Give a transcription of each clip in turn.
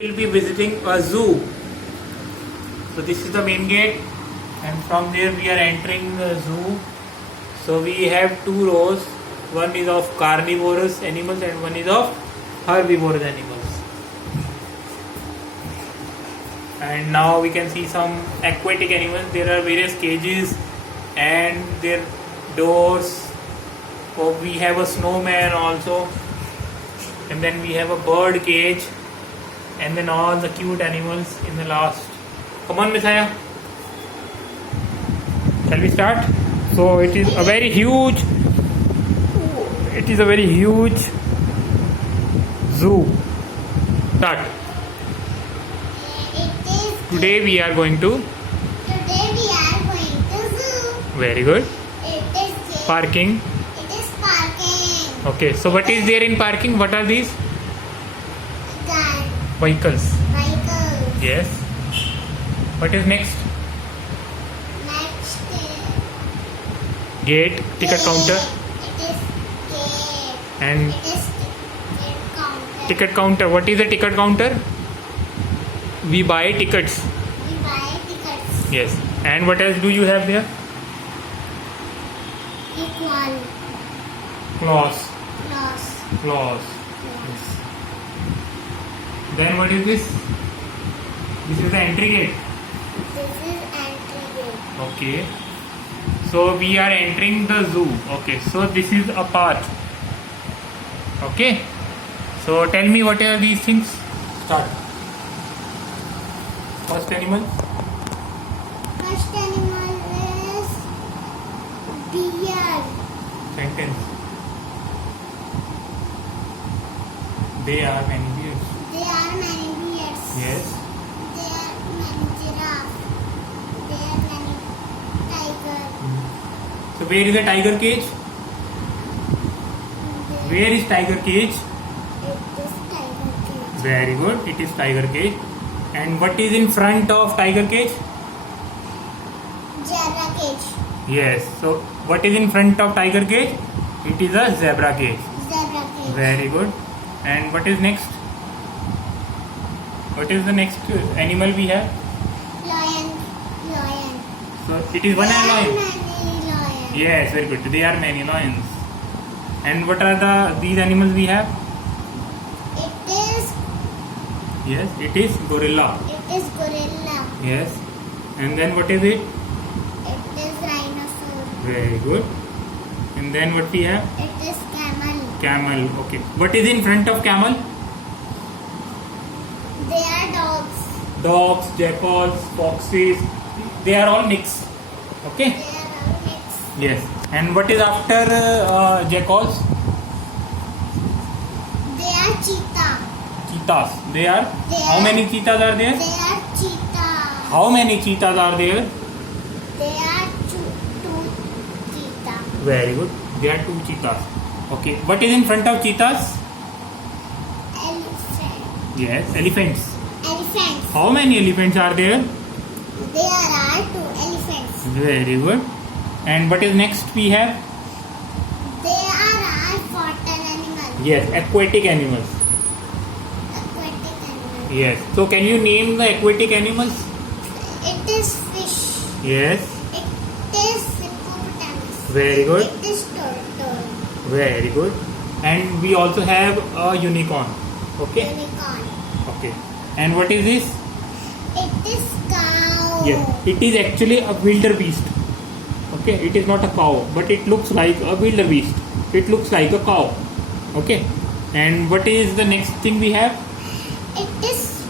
We'll be visiting a zoo. So this is the main gate, and from there we are entering the zoo. So we have two rows. One is of carnivorous animals and one is of herbivorous animals. And now we can see some aquatic animals. There are various cages and their doors. Oh, we have a snowman also, and then we have a bird cage. And then all the cute animals in the last. Come on, Messiah. Shall we start? So it is a very huge. It is a very huge zoo. Start. Today we are going to. Zoo. Very good. It is Parking. It is parking. Okay. So what is there in parking? What are these? Car. Vehicles. Vehicles. Yes. What is next? Next. Gate. Ticket counter. It is gate. And It is ticket counter. ticket counter. What is a ticket counter? We buy tickets. We buy tickets. Yes. And what else do you have there? Equal. Claws. Loss. Claws. Yes. Then what is this? This is the entry gate. This is entry gate. Okay. So we are entering the zoo. Okay. So this is a path. Okay. So tell me what are these things? Start. First animal. First animal is deer. Sentence. They are many bears. There are many bears. Yes. There are many giraffe. There are many tiger. So where is the tiger cage? Where is tiger cage? It is tiger cage. Very good. It is tiger cage. And what is in front of tiger cage? Zebra cage. Yes. So what is in front of tiger cage? It is a zebra cage. Zebra cage. Very good. And what is next? What is the next animal we have? Lion. Lion. So it is one There are lion. many lions. Yes, very good. There are many lions. And what are these animals we have? It is. Yes, it is gorilla. It is gorilla. Yes. And then what is it? It is rhinoceros. Very good. And then what we have? It is camel. Camel. Okay. What is in front of camel? They are dogs. Dogs, jackals, foxes. They are all mixed. Okay. They are all mixed. Yes. And what is after jackals? They are cheetah. Cheetahs. They are. They How are- many cheetahs are there? They are cheetah. How many cheetahs are there? They are two cheetah. Very good. There are two cheetahs. Okay. What is in front of cheetahs? Elephant. Yes. Elephants. Elephants. How many elephants are there? There are two elephants. Very good. And what is next we have? There are water animals. Yes. Aquatic animals. Aquatic animals. Yes. So can you name the aquatic animals? It is fish. Yes. It is hippopotamus. Very good. It is turtle. Very good. And we also have a unicorn. Okay. Unicorn. Okay. And what is this? It is cow. Yes. It is actually a wildebeest. Okay. It is not a cow, but it looks like a wildebeest. It looks like a cow. Okay. And what is the next thing we have? It is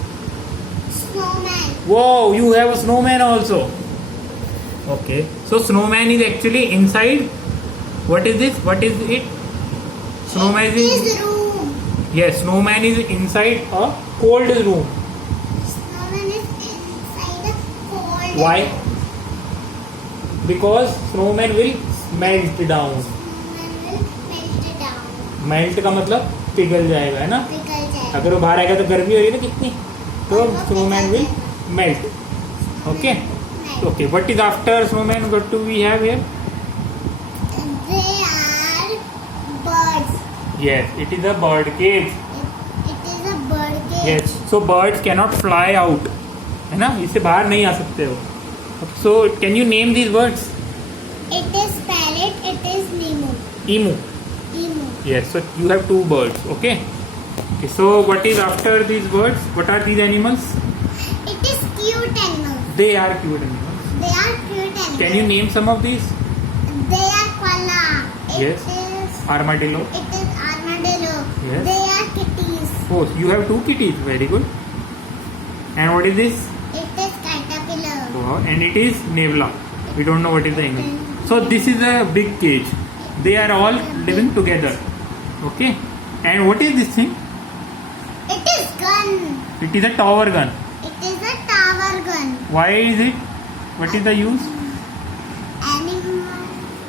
snowman. Whoa, you have a snowman also. Okay. So snowman is actually inside. What is this? What is it? Snowman It is. is room. Yes, snowman is inside a cold room. Snowman is inside a cold Why? room. Because snowman will melt down. Snowman will melt down. Melt का मतलब पिघल जाएगा, है ना? पिघल जाएगा. अगर वो बाहर आएगा तो गर्मी हो रही है ना कितनी, तो और वो snowman will पिघल melt. Okay. Melt. Okay. What is after snowman? What do we have here? They are birds. Yes, it is a bird cage. It is a bird cage. Yes. So birds cannot fly out. है ना, इससे बाहर नहीं आ सकते हो. So can you name these birds? It is parrot. It is emu. Emu. Emu. Yes. So you have two birds. Okay. Okay. So what is after these birds? What are these animals? It is cute animals. They are cute animals. They are cute animals. Can you name some of these? They are koala. Yes. Armadillo. It is armadillo. Yes. They are kitties. Oh, you have two kitties. Very good. And what is this? It is caterpillar. Oh, and it is Nevla. We don't know what is the English. So this is a big cage. They are all living together. Okay. And what is this thing? It is gun. It is a tower gun. It is a tower gun. Why is it? What is the use? Animal.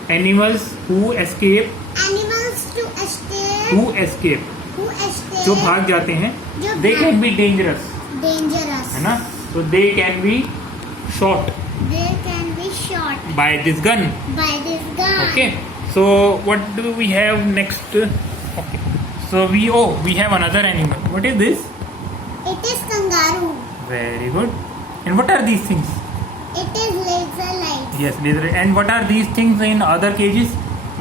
Animals who escape. Animals to escape. Who escape. Who escape. जो भाग जाते हैं. जो They भाग- can be dangerous. Dangerous. है ना? So they can be shot They can be shot by this gun. by this gun. Okay. So what do we have next? Okay. So we have another animal. What is this? It is kangaroo. Very good. And what are these things? It is laser light. Yes, these are, and what are these things in other cages?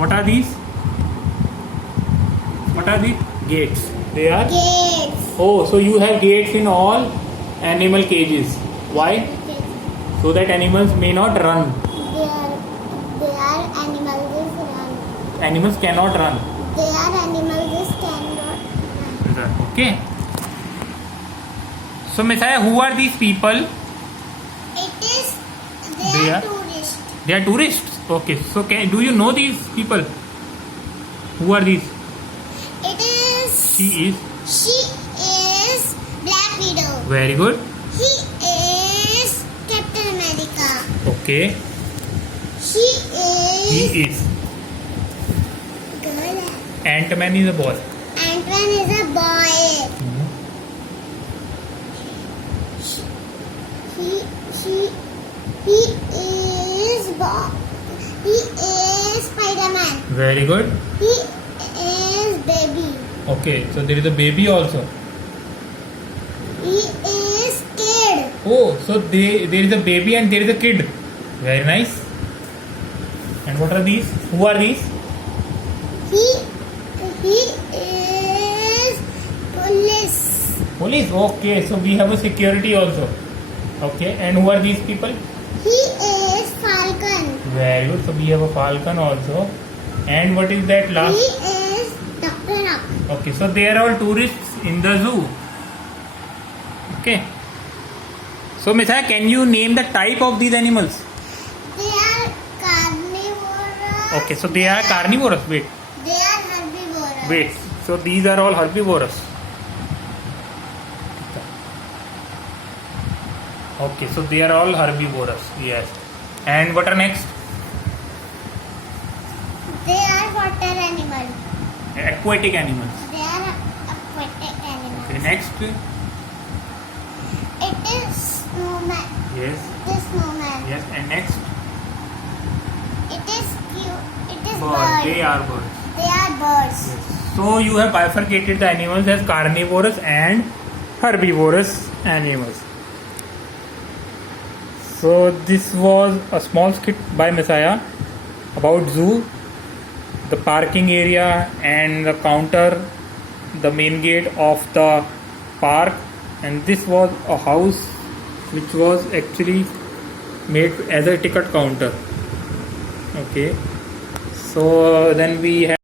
What are these? What are these? Gates. They are. Gates. Oh, so you have gates in all animal cages. Why? So that animals may not run. They are animals this run. Animals cannot run. They are animals this cannot run. Okay. So Messiah, who are these people? It is They they are- are tourists. They are tourists. Okay. So do you know these people? Who are these? It is She is. she is Black Widow. Very good. He is Captain America. Okay. She He is is. girl. Ant-Man is a boy. Ant-Man is a boy. He is he is Spider-Man. Very good. He is baby. Okay. So there is a baby also. He is kid. Oh, so there is a baby and there is a kid. Very nice. And what are these? Who are these? He is police. Police. Okay, so we have a security also. Okay, and who are these people? He is Falcon. Very good. So we have a falcon also. And what is that He last? is Dr. Rock. Okay, so they are all tourists in the zoo. Okay. So Mithai, can you name the type of these animals? They are carnivorous. Okay, so they are carnivorous. Wait. They are herbivorous. Wait. So these are all herbivorous. Okay, so they are all herbivorous. Yes. And what are next? They are water animals. Aquatic animals. They are aquatic animals. Okay, next. It is snowman. Yes. This snowman. Yes. And next. It is cute. It is Birds. bird. They are birds. They are birds. So you have bifurcated the animals as carnivorous and herbivorous animals. So this was a small skit by Messiah about zoo, the parking area and the counter, the main gate of the park, and this was a house which was actually made as a ticket counter. Okay, so then we have